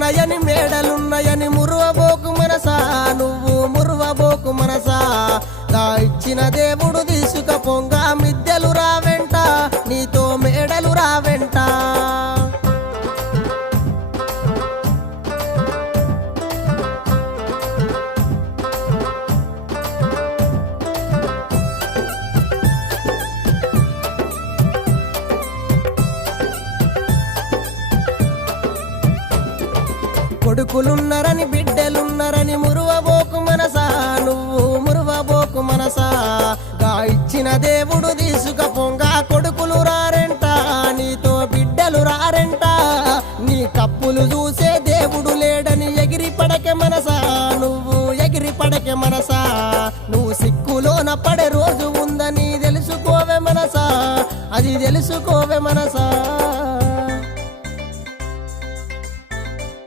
నయని మేడలున్నయని మురువబోకు మనసా, నువ్వు మురువబోకు మనసా. దా ఇచ్చిన దేవుడు తీసుకపోంగ మిద్దెలు రావెంట, నీతో మేడలు రావెంట. కొడుకులున్నరని బిడ్డలున్నరని మురువబోకు మనసా, నువ్వు మురువబోకు మనసా. గా ఇచ్చిన దేవుడు తీసుకపోంగ కొడుకులు రారెంట, నీతో బిడ్డలు రారెంట. నీ కప్పులు చూసే దేవుడు లేడని ఎగిరి పడకే మనసా, నువ్వు ఎగిరి పడకే మనసా. నువ్వు సిక్కులోన పడే రోజు ఉందని తెలుసుకోవే మనసా, అది తెలుసుకోవే మనసా.